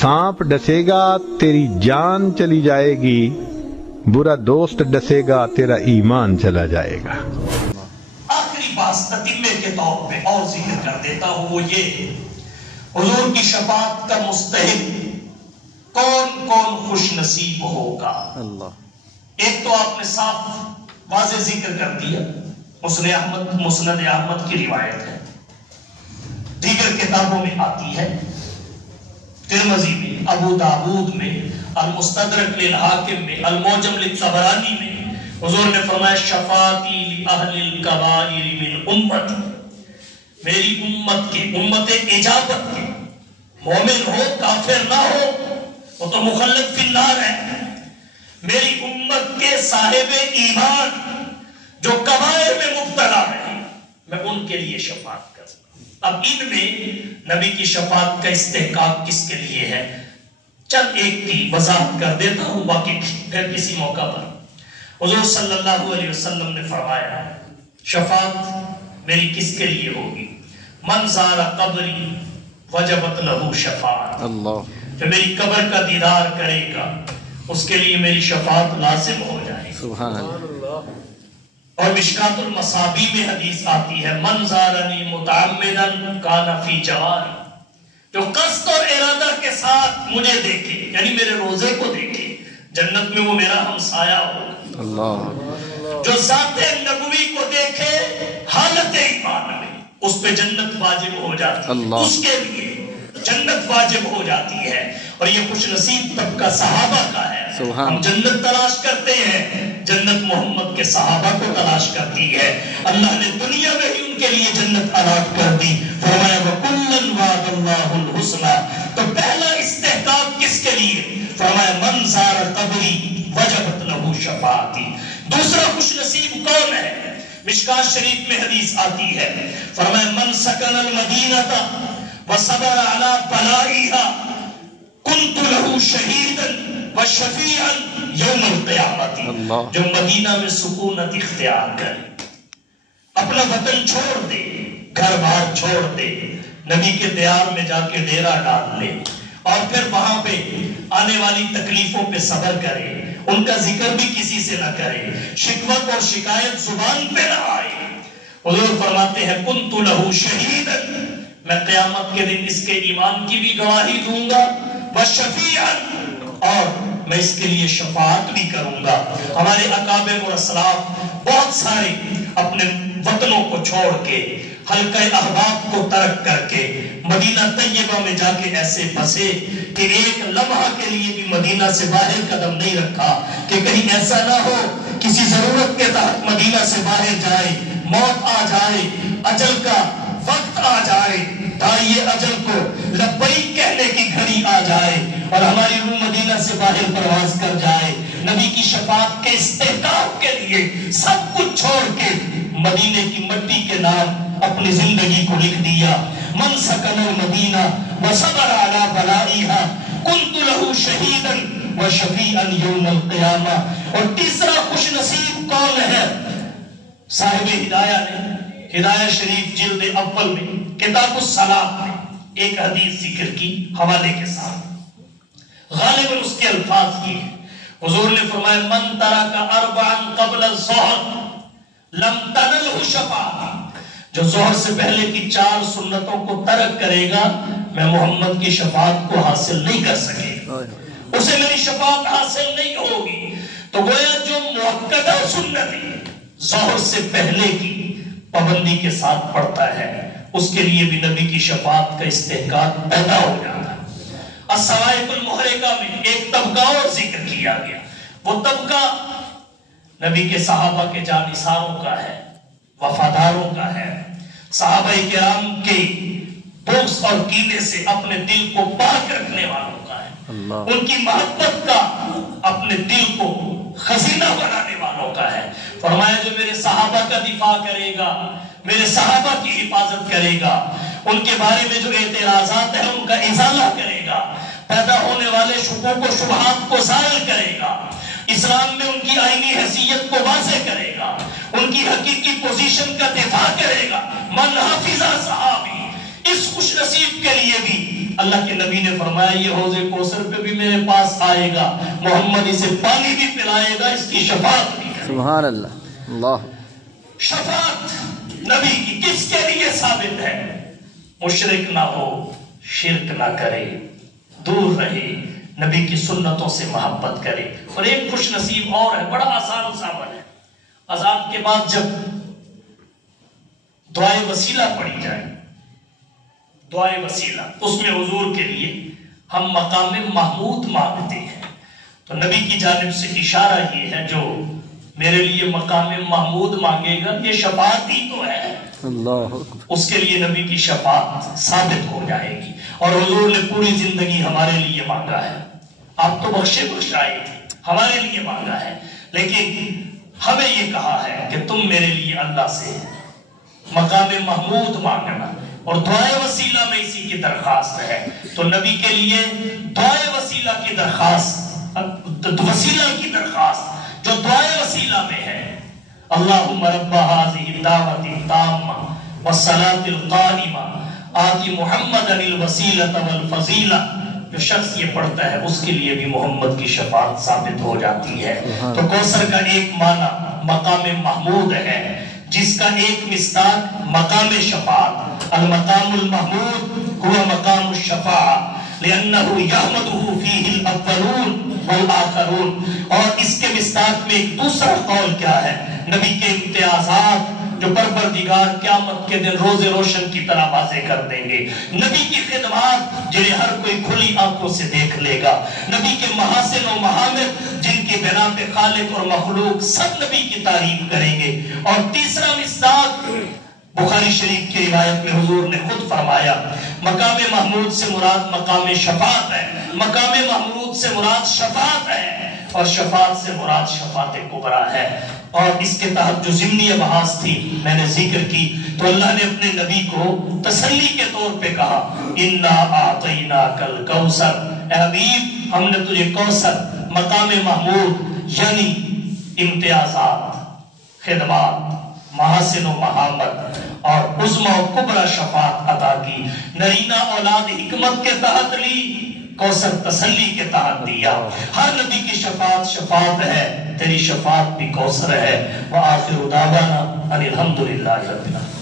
सांप डसेगा तेरी जान चली जाएगी, बुरा दोस्त डसेगा तेरा ईमान चला जाएगा। आखिरी बात ततीमे के तौर पे और जिक्र कर देता हूं, वो ये हुजूर की शफाअत का मुस्तहिक कौन कौन खुश नसीब होगा। अल्लाह। एक तो आपने साफ वाज़ेह जिक्र कर दिया, मुस्नद अहमद की रिवायत है, दीगर किताबों में आती है, तिरमिज़ी में, अबू दाऊद में, अल-मुस्तदरक लिल हाकिम में, अल-मुअज्जम लित-तबरानी में हुजूर ने फरमाया शफाअती लि अहलिल कबाइर मिन उम्मती, मेरी उम्मत के, उम्मत इजाबत के, मोमिन हो काफिर ना हो वो तो मुखल्लद फिन्नार है, मेरी उम्मत के साहिब ईमान जो कबाइर में मुब्तला है मैं उनके लिए शफाअत करूंगा। अब इनमें नबी की शफाअत का इस्तेहकाक किसके लिए है, चंद एक की वजाहत कर देता हूं, बाकी फिर किसी मौका पर। हुजूर सल्लल्लाहु अलैहि वसल्लम ने फरमाया शफाअत मेरी किसके लिए होगी, मन ज़ारा कब्री वजबत लहू शफाअत, अल्लाह, जो मेरी कब्र का दीदार करेगा उसके लिए मेरी शफाअत लाजिम हो जाएगी। सुभान अल्लाह। और मिशकातुल मसाबी में हदीस आती है मन ज़ारनी मुतअम्मिदन काना फी जवारी, जो कस्द और इरादा के साथ मुझे देखे यानी मेरे रोजे को देखे जन्नत में वो मेरा हमसाया होगा। अल्लाह। जो ज़ाते नबवी को देखे हालत ईमान में उस पे जन्नत वाजिब हो जाती है, उसके लिए जन्नत वाजिब हो जाती है। और ये खुश नसीब तबका सहाबा का है। हम जन्नत तलाश करते हैं, जन्नत मोहम्मद के सहाबा को तलाश करती है। अल्लाह ने दुनिया में ही उनके लिए जन्नत अलाट कर दी, फरमाया वकुल्लन वादल्लाहुल हुस्ना। तो पहला इस्तेहकाक किसके लिए, फरमाया मन ज़ारा कब्री वजबत लहू शफाअती। दूसरा खुश नसीब कौन है, मिशकात शरीफ में हदीस आती है, फरमाया मन सकनल मदीनता व सबर अला बलाइहा कुन्तु लहू शहीदन व शफीअन यौमल क़यामती। जो मदीना में सुकूनत इख्तियार करे, अपना वतन छोड़ दे, घर बार छोड़ दे, नबी के दियार में जाके डेरा डाल ले और फिर वहां पे आने वाली तकलीफों पे सब्र करे, उनका जिक्र भी किसी से ना करे, शिकवत और शिकायत जुबान पे ना आए। हुजूर फरमाते हैं कुन्तु लहू शहीदन, मैं क़यामत के दिन इसके ईमान की भी गवाही दूंगा, व शफीअन, और मैं इसके लिए शफाअत भी करूंगा। हमारे अकाबिर और असलाफ बहुत सारे अपने वतनों को छोड़ के हल्का अहबाब को तर्क करके मदीना तैयबा में जाके ऐसे बसे कि एक लम्हा के लिए भी मदीना से बाहर कदम नहीं रखा कि कहीं ऐसा ना हो किसी जरूरत के तहत मदीना से बाहर जाए, मौत आ जाए, अजल का वक्त आ जाए, दाइए अजल को लब्बैक कहने की घड़ी आ जाए और हमारी रूह मदीना से बाहर प्रवास कर जाए। नबी की शफाअत के इस्तेहकाक के लिए सब कुछ छोड़ के मदीने की मट्टी के नाम अपनी जिंदगी को लिख दिया। मन सकनल मदीना व सबर अला बलाइहा कुन्तु लहू शहीदन व शफीअन यौमल क़यामा। और तीसरा खुश नसीब कौन है, साहिब हिदाया ने हिदाया शरीफ जिल्द अव्वल में किताबुस सलात में एक हदीस जिक्र की हवाले के साथ, गालिबन उसके अल्फाज की है। हुजूर ने फरमाया मन तरका अरबअन क़ब्ल ज़ुहर लम तनलहु शफ़ाअती, जो ज़ोहर से पहले की 4 सुन्नतों को तर्क करेगा मैं मोहम्मद की शफाअत को हासिल नहीं कर सकेगा, उसे मेरी शफाअत हासिल नहीं होगी। तो गोया जो मुअक्कदा सुन्नत ज़ोहर से पहले की पाबंदी के साथ पढ़ता है उसके लिए भी नबी की शफाअत का इस्तेहकाक पैदा हो जाता है। अस्सवाइकुल मुहरिका में एक तबका और जिक्र किया गया, वो तबका नबी के सहाबा के जानिसारों का है, वफादारों का है, सहाबाए किराम के बुग़्ज़ और कीने से अपने दिल को पाक रखने वालों का है, उनकी मोहब्बत का अपने दिल को खजीना बनाने वालों का है। फरमाया जो मेरे सहाबा का दिफा करेगा, मेरे सहाबा की हिफाजत करेगा, उनके बारे में जो एतराज़ात है उनका इज़ाला करेगा, पैदा होने वाले शुबहों को शुबहात को ज़ाइल करेगा, इस्लाम में उनकी आईनी हैसियत को वाज़ेह करेगा, उनकी हकीकी पोजीशन का दिफा करेगा। मन हाफिज़ा सहाबी, इस खुश नसीब के लिए भी اللہ کے نبی نے فرمایا یہ حوض کوثر پہ بھی میرے پاس آئے گا، محمد اسے پانی بھی پلائے گا، اس کی شفاعت بھی کرے گا۔ سبحان اللہ، اللہ شفاعت نبی کی کس کے لیے ثابت ہے؟ مشرک نہ ہو، شرک نہ کرے، دور رہے، نبی کی سنتوں سے محبت کرے۔ اور ایک خوش نصیب اور ہے، بڑا آسان سا عمل ہے، اذان کے بعد جب دعائے وسیلہ پڑھی جائے، دعائے وسیلہ، اس میں حضور کے لیے ہم مقام محمود مانگتے ہیں، تو نبی کی جانب سے اشارہ یہ ہے جو میرے لیے مقام محمود مانگے گا یہ شفاعت ہی تو ہے، اللہ اکبر، اس کے لیے نبی کی شفاعت ثابت ہو جائے گی۔ اور حضور نے پوری زندگی ہمارے لیے مانگا ہے، آپ تو بخشے بخشائے تھے، ہمارے لیے مانگا ہے، لیکن ہمیں یہ کہا ہے کہ تم میرے لیے اللہ سے مقام محمود مانگنا، اور دعائے وسیلہ میں اسی کی درخواست ہے۔ تو نبی کے لیے دعائے وسیلہ کی درخواست، وسیلہ کی درخواست جو دعائے وسیلہ میں ہے، اللہم رب هذه الدعوۃ التامہ والصلاۃ القائمہ آت محمدا الوسیلۃ والفضیلہ، جو شخص یہ پڑھتا ہے اس کے لیے بھی محمد کی شفاعت ثابت ہو جاتی ہے۔ تو کوثر کا ایک معنی مقام محمود ہے، جس کا ایک مصداق مقام شفاعت، المقام المحمود هو مقام الشفاعہ لأنه يحمده فيه الأولون والآخرون۔ اور اس کے مصداق میں ایک دوسرا قول کیا ہے؟ نبی کے امتیازات جو پروردگار قیامت کے دن روز روشن کی طرح واضح کر دیں گے، نبی کی خدمات جنہیں ہر کوئی کھلی آنکھوں سے دیکھ لے گا، نبی کے محاسن و محامد جن کی بنا پہ خالق اور مخلوق سب نبی کی تعریف کریں گے۔ اور تیسرا مصداق بخاری شریف کی روایت میں حضور نے خود فرمایا مقام محمود سے مراد مقام شفاعت ہے، مقام محمود سے مراد شفاعت ہے، اور شفاعت سے مراد شفاعت کبریٰ ہے۔ اور اس کے تحت جو ضمنی ابحاث تھی میں نے ذکر کی، تو اللہ نے اپنے نبی کو تسلی کے طور پہ کہا اِنَّا أَعْطَيْنَاكَ الْكَوْثَرَ، اے حبیب ہم نے تجھے کوثر، مقام محمود یعنی امتیازات، خدمات، محاسن و محمد اور عظمہ و کبریٰ شفاعت عطا کی۔ نرینہ اولاد حکمت کے تحت لی، کوثر تسلی کے تحت دیا۔ ہر نبی کی شفاعت شفاعت ہے، تیری شفاعت بھی کوثر ہے۔ وآخر دعوانا ان الحمدللہ رب العالمین۔